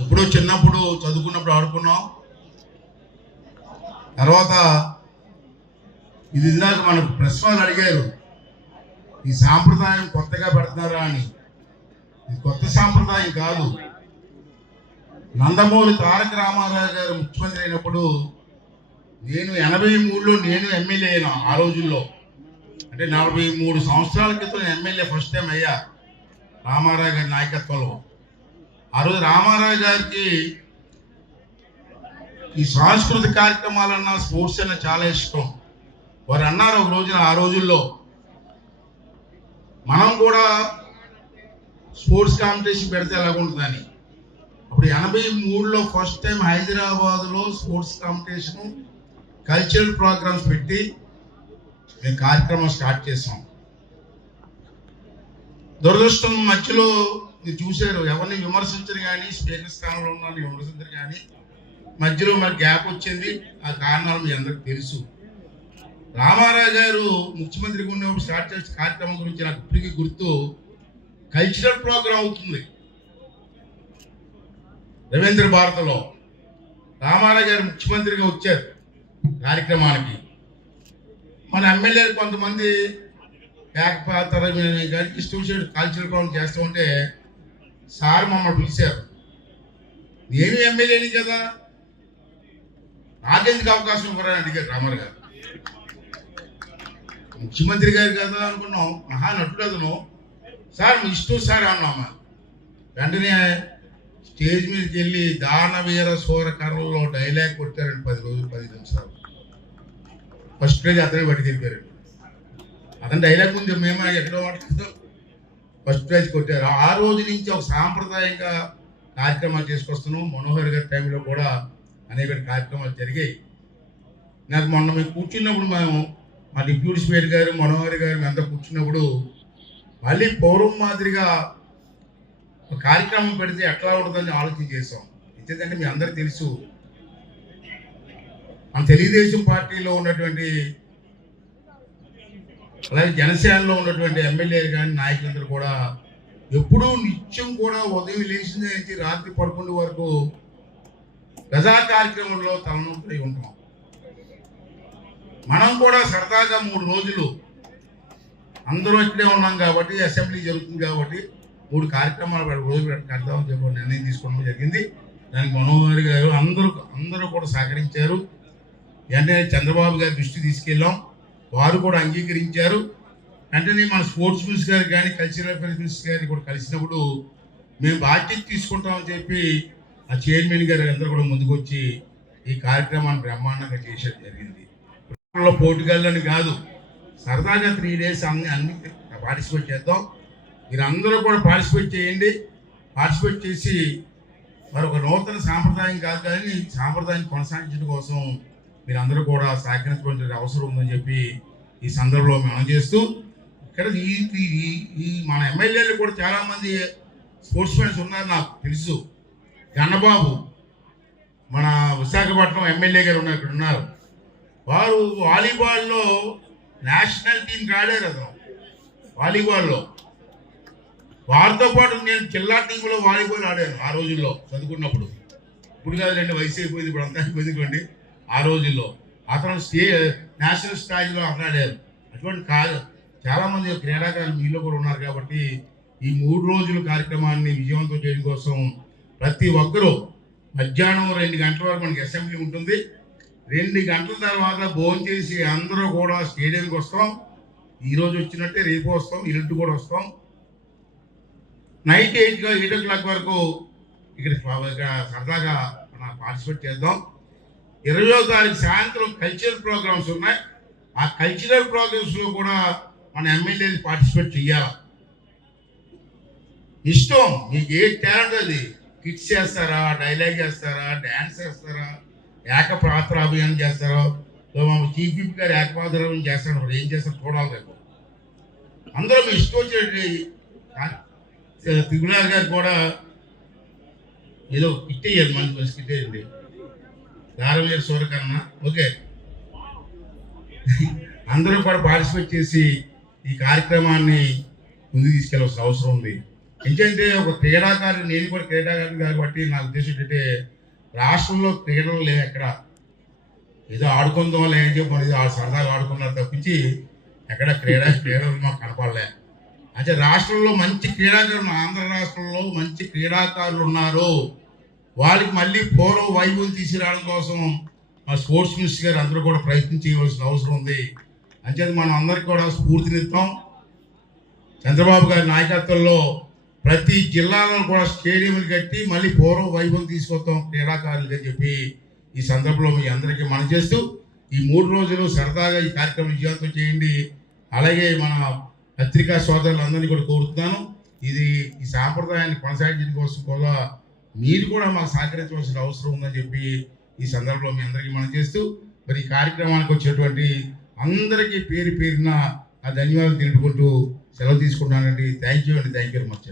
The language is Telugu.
ఎప్పుడో చిన్నప్పుడు చదువుకున్నప్పుడు ఆడుకున్నాం. తర్వాత ఇది ఇందాక మనకు ప్రశ్నలు అడిగారు, ఈ సాంప్రదాయం కొత్తగా పెడుతున్నారా అని. ఇది కొత్త సాంప్రదాయం కాదు. నందమూరి తారక రామారావు గారు ముఖ్యమంత్రి అయినప్పుడు నేను 83లో నేను ఎమ్మెల్యే అయినా. ఆ రోజుల్లో అంటే 43 సంవత్సరాల క్రితం ఎమ్మెల్యే ఫస్ట్ టైం అయ్యా రామారావు గారి నాయకత్వంలో. ఆ రోజు రామారావు గారికి ఈ సాంస్కృతిక కార్యక్రమాలన్నా స్పోర్ట్స్ అన్నా చాలా ఇష్టం. వారు అన్నారు ఒక రోజున, ఆ రోజుల్లో మనం కూడా స్పోర్ట్స్ కాంపిటీషన్ పెడితే ఎలాగుంటుందని. అప్పుడు 83లో ఫస్ట్ టైం హైదరాబాద్లో స్పోర్ట్స్ కాంపిటీషను కల్చరల్ ప్రోగ్రామ్స్ పెట్టి మేము కార్యక్రమం స్టార్ట్ చేసాం. దురదృష్టం మధ్యలో మీరు చూశారు, ఎవరిని విమర్శించరు కానీ, స్పీకర్ స్థానంలో ఉన్న విమర్శించరు కానీ, మధ్యలో మరి గ్యాప్ వచ్చింది. ఆ కారణాలు మీ అందరికి తెలుసు. రామారావు గారు ముఖ్యమంత్రిగా ఉన్నప్పుడు స్టార్ట్ చేసే కార్యక్రమం గురించి నాకు ఇప్పటికీ గుర్తు. కల్చరల్ ప్రోగ్రాం అవుతుంది రవీంద్ర భారతిలో. రామారావు గారు ముఖ్యమంత్రిగా వచ్చారు కార్యక్రమానికి. మన ఎమ్మెల్యేలు కొంతమంది ఏకపాత్ర కానీ ఇష్టం కల్చరల్ ప్రోగ్రాం చేస్తూ ఉంటే సార్ మమ్మల్ని పిలిచారు. నేను ఎమ్మెల్యేని కదా, నాకెందుకు అవకాశం ఇవ్వరని అడిగారు రామారావు గారు. ముఖ్యమంత్రి గారు కదా అనుకున్నాం, మహానటుడు అతను. సార్ మీ ఇష్టం సార్ అన్నామా. వెంటనే స్టేజ్ మీదకి వెళ్ళి దానవీర సూరకర్రలో డైలాగ్ కొట్టారండి. 10 రోజులు 10 నిమిషాలు. ఫస్ట్ ప్రైజ్ అతనే పట్టుకెళ్ళిపోయారండి. అతని డైలాగ్ ముందు మేము ఎక్కడో మాట్లాడుతాం, ఫస్ట్ ప్రైజ్ కొట్టారు. ఆ రోజు నుంచి ఒక సాంప్రదాయంగా కార్యక్రమాలు చేసుకొస్తున్నాం. మనోహర్ గారి టైంలో కూడా అనేక కార్యక్రమాలు జరిగాయి. నాకు మొన్న మేము కూర్చున్నప్పుడు మా డిప్యూటీ స్పీకర్ గారు, మనోహర్ గారు మేమంతా కూర్చున్నప్పుడు మళ్ళీ పౌరం మాదిరిగా ఒక కార్యక్రమం పెడితే ఎట్లా ఉంటుందని ఆలోచన చేసాం. ఎందుకంటే మీ అందరికీ తెలుసు, మన తెలుగుదేశం పార్టీలో ఉన్నటువంటి, అలాగే జనసేనలో ఉన్నటువంటి ఎమ్మెల్యేలు కానీ నాయకులందరూ కూడా ఎప్పుడూ నిత్యం కూడా ఉదయం లేచిన నుంచి రాత్రి 11 వరకు ప్రజా కార్యక్రమంలో తలనొప్పి ఉంటాం. మనం కూడా సరదాగా 3 రోజులు అందరూ ఇక్కడే ఉన్నాం కాబట్టి, అసెంబ్లీ జరుగుతుంది కాబట్టి 3 కార్యక్రమాలు రోజులు కడతామని చెప్పి నిర్ణయం తీసుకోవడం జరిగింది. దానికి మనోహర్ గారు అందరూ కూడా సహకరించారు. వెంటనే చంద్రబాబు గారి దృష్టి తీసుకెళ్ళాం, వారు కూడా అంగీకరించారు. వెంటనే మన స్పోర్ట్స్ మినిస్టర్ గారు కానీ, కల్చరల్ అఫైర్స్ మినిస్టర్ గారిని కూడా కలిసినప్పుడు మేము బాధ్యత తీసుకుంటామని చెప్పి ఆ చైర్మన్ గారు అందరూ కూడా ముందుకు వచ్చి ఈ కార్యక్రమాన్ని బ్రహ్మాండంగా చేసేది జరిగింది. పోటీగాళ్ళని కాదు, సరదాగా 3 days అన్ని పార్టిసిపేట్ చేద్దాం. మీరు అందరూ కూడా పార్టిసిపేట్ చేయండి. పార్టిసిపేట్ చేసి మరొక నూతన సాంప్రదాయం కాదు కానీ సాంప్రదాయం కొనసాగించడం కోసం మీరు అందరూ కూడా సహకరించవలసిన అవసరం ఉందని చెప్పి ఈ సందర్భంలో మనం చేస్తూ, ఇక్కడ ఈ మన ఎమ్మెల్యేలు కూడా చాలామంది స్పోర్ట్స్ మెన్స్ ఉన్నారు నాకు తెలుసు. గన్నబాబు మన విశాఖపట్నం ఎమ్మెల్యే గారు ఇక్కడ ఉన్నారు. వారు వాలీబాల్లో నేషనల్ టీంకి ఆడారు. అతను వాలీబాల్లో వారితో పాటు నేను జిల్లా టీంలో వాలీబాల్ ఆడాను ఆ రోజుల్లో చదువుకున్నప్పుడు. ఇప్పుడు కాదు, 2 వయసు అయిపోయింది, ఇప్పుడు అంతా అయిపోయింది. ఆ రోజుల్లో అతను నేషనల్ స్థాయిలో అతను ఆడారు. అటువంటి చాలామంది క్రీడాకారులు మీలో కూడా ఉన్నారు కాబట్టి ఈ 3 రోజుల కార్యక్రమాన్ని విజయవంతం చేయడం కోసం ప్రతి ఒక్కరూ మధ్యాహ్నం 2 గంటల వరకు మనకి అసెంబ్లీ ఉంటుంది. 2 గంటల తర్వాత భోజనం చేసి అందరూ కూడా స్టేడియంకి వస్తాం. ఈరోజు వచ్చినట్టే రేపు వస్తాం, ఇల్లు కూడా వస్తాం. నైట్ 8 o'clock వరకు ఇక్కడ సరదాగా మనం పార్టిసిపేట్ చేద్దాం. 20వ తారీఖు సాయంత్రం కల్చరల్ ప్రోగ్రామ్స్ ఉన్నాయి. ఆ కల్చరల్ ప్రోగ్రామ్స్లో కూడా మన ఎమ్మెల్యేలు పార్టిసిపేట్ చేయాలి. ఇష్టం మీకు ఏ టాలెంట్ అది, కిట్స్ చేస్తారా, డైలాగ్ చేస్తారా, డ్యాన్స్ చేస్తారా, ఏకపాత్రాభియానం చేస్తారా, చీఫ్ విప్ గారు ఏకపాత్రాభియానం చేస్తాడు. ఏం చేస్తారో చూడాలి రేపు. అందరూ మీ ఇష్టం వచ్చేటి. త్రిగుణార్ గారు కూడా ఏదో కిట్ వేయాలి, మంచి కిట్ వేయండి. దారవీర సూరకర్ణ ఓకే. అందరూ కూడా పార్టిసిపేట్ చేసి ఈ కార్యక్రమాన్ని ముందుకు తీసుకెళ్ళవలసిన అవసరం ఉంది. ఎందుకంటే ఒక క్రీడాకారుడు, నేను కూడా క్రీడాకారుడు కాబట్టి నా ఉద్దేశం ఏంటంటే రాష్ట్రంలో క్రీడలు లేవు ఎక్కడ. ఏదో ఆడుకుందాం వల్ల ఏం చెప్పి ఇది సరదాగా ఆడుకున్నారు తప్పించి ఎక్కడ క్రీడలు మాకు కనపడలే. అంటే రాష్ట్రంలో మంచి క్రీడాకారులు, ఆంధ్ర రాష్ట్రంలో మంచి క్రీడాకారులు ఉన్నారు. వాళ్ళకి మళ్ళీ పూర్వ వైభవం తీసుకురావడం కోసం మా స్పోర్ట్స్ మినిస్టర్ గారు అందరూ కూడా ప్రయత్నం చేయవలసిన అవసరం ఉంది. అంచేది మనం అందరికీ కూడా స్ఫూర్తినిస్తాం. చంద్రబాబు గారి నాయకత్వంలో ప్రతి జిల్లాలో కూడా స్టేడియంలు కట్టి మళ్ళీ పూర్వ వైభవం తీసుకొస్తాం క్రీడాకారులకి అని చెప్పి ఈ సందర్భంలో మీ అందరికీ మనం చేస్తూ ఈ 3 రోజులు సరదాగా ఈ కార్యక్రమం విజయవంతం చేయండి. అలాగే మన పత్రికా సోదరులందరినీ కూడా కోరుతున్నాను, ఈ సాంప్రదాయాన్ని కొనసాగించడం కోసం కూడా మీరు కూడా మాకు సహకరించవలసిన అవసరం ఉందని చెప్పి ఈ సందర్భంలో మీ అందరికీ మనం చేస్తూ మరి ఈ కార్యక్రమానికి వచ్చేటువంటి అందరికీ పేరు పేరున ఆ ధన్యవాదాలు తెలుపుకుంటూ సెలవు తీసుకుంటున్నానండి. Thank you very much.